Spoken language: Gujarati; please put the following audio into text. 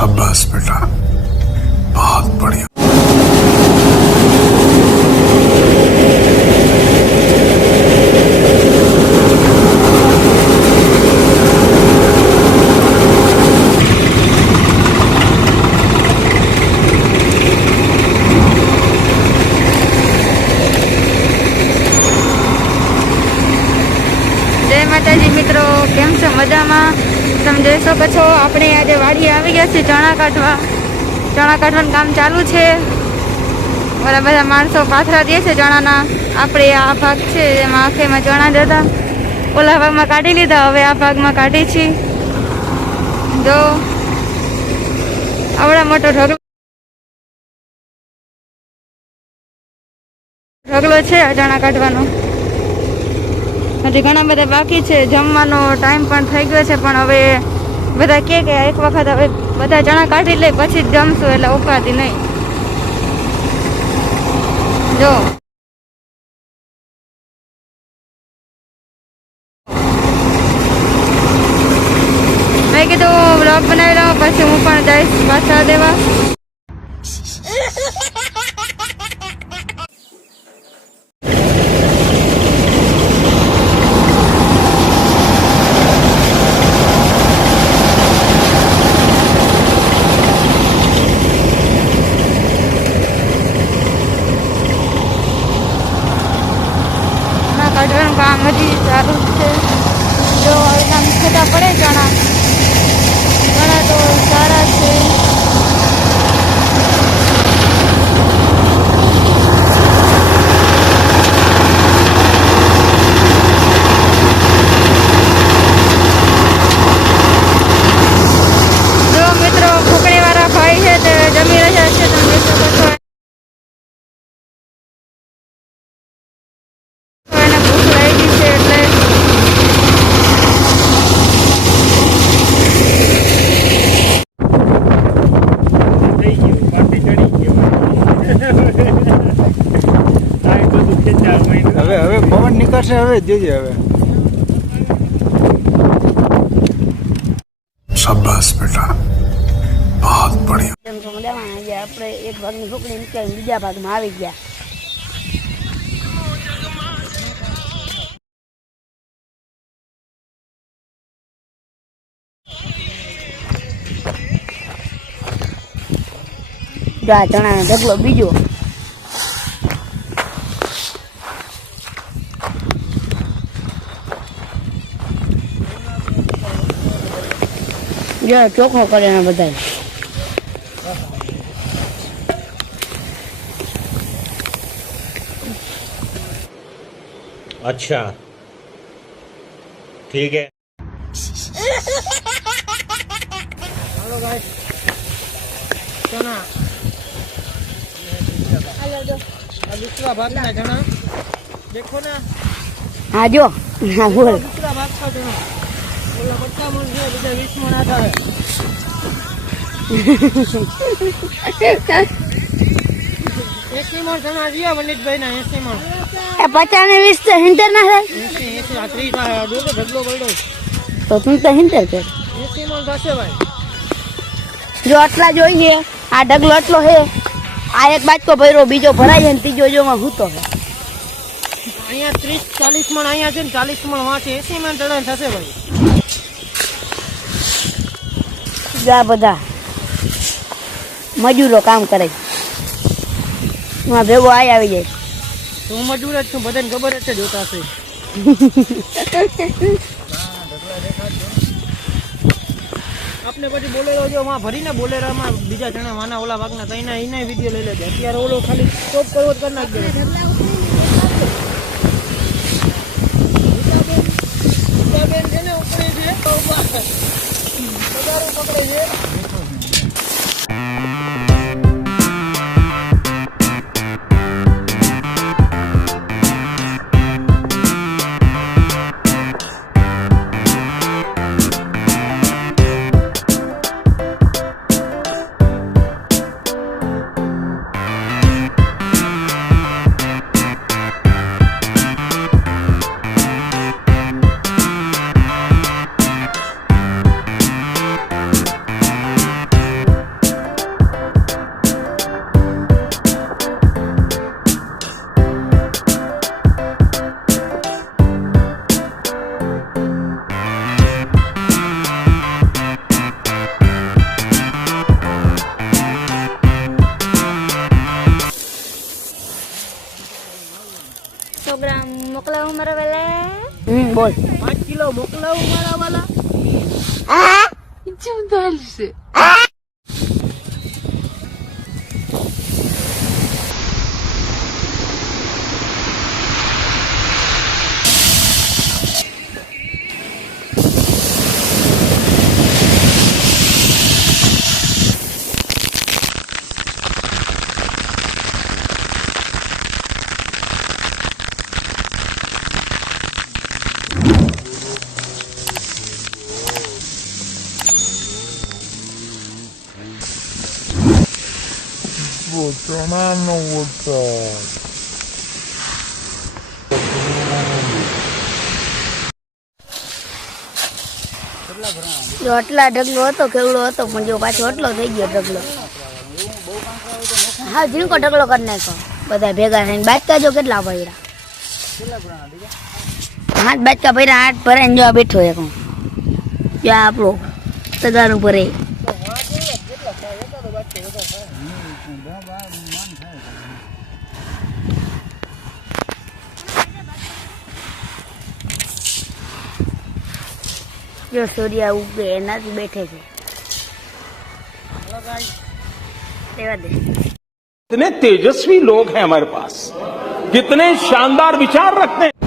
शाबाश बेटा, बहुत बढ़िया। जय माताजी मित्रों, केम छो? मजामां? તમે જોઈ શકો છો આપણે આજે વાડી આવી ગયા છીએ ચણા કાઢવાનું કામ ચાલુ છે। ઓલા બધા માણસો પાથરા દે છે ચણાના। આપણે આ ભાગ છે એમાં આખેમાં ચણા જતા ઓલા ભાગમાં કાઢી લીધા, હવે આ ભાગમાં કાઢી છીએ। જો આવડા મોટો ઢગલો છે આ ચણા કાઢવાનો। હજી ઘણા બધા બાકી છે, જમવાનો ટાઈમ પણ થઈ ગયો છે, પણ હવે બધા કે એક વખત હવે બધા ચણા કાઢી લે પછી જ જમશું, એટલે ઉપાધિ નહીં। જો મેં કીધું બ્લોગ બનાવી લઉં, પછી હું પણ જઈશ પાછા દેવા। કાઢવાનું કામ હજી ચાલુ છે। જો આમ છતાં પડે ચણા તો સારા છે। જો મિત્રો ફૂકણી વાળા ભાઈ છે તે જમી રહ્યા છે, તમે જોઈ શકો છો। હવે પવન નીકળશે, હવે જોજે। હવે शाबाश बेटा, बहुत बढ़िया। આપણે એક ભાગની ફૂકણી નીકળી બીજા ભાગમાં આવી ગયા। ચણાનો ઢગલો બીજો ચોખ્ખો કરે ને બધા। अच्छा ठीक है। हेलो गाइस, चना दूसरा भाग ना चना देखो ना। हाँ जो हाँ बोल दूसरा भाग का चना बोला 50 मन है, बीजा 20 मन आता है। 80 मन चना दिया मनीष भाई ना, 80 मन 50 ને 20 તો હિન્ટર ના થાય। 80 આ 30 આ ડોકો ઢગલો પડ્યો તો તું તો હિન્ટર કર। 80 मन થશે ભાઈ। જો આટલા જોઈએ, આ ઢગલો આટલો હે, આ એક બાજકો ભર્યો, બીજો ભરાય છે ને ત્રીજો જોમાં હૂતો છે। અહીંયા 30-40 મણ અહીંયા છે ને 40 મણ વાંચે, 80 મણ ચણા થશે ભાઈ। આ બધા મજૂરો કામ કરે, ભેગો આવી જાય। હું મજૂર જ છું, બધાને ખબર જ છે જોતા છે। આપને પછી બોલેરો જો માં ભરીને બોલેરામાં બીજા જણા માના ઓલા ભાગના તઈના એને વિડિયો લઈ લેજે। અત્યારે ઓલો ખાલી સ્ટોપ કરવો જ કરી નાખજે। બેન છે ને ઉપરે છે તો ઉભા પકડે છે। બોલ 5 કિલો મોકલાવું મારા વાલા. જો આટલા ઢગલો હતો કેવડો હતો પણ જો પાછો એટલો થઈ ગયો ઢગલો. હા ઝીણકો ઢગલો કરી નાખો બધા ભેગા થઈને. બાજકા જો કેટલા પડ્યા, 8 બાજકા પડ્યા. 8 ભરાઈને જો આ બેઠો એક હું. જો આ આપણો તગારું ભરે. जो सूर्य उगे एनाથી बैठे છે. लेवा दे. कितने तेजस्वी लोग हैं हमारे पास, कितने शानदार विचार रखते हैं.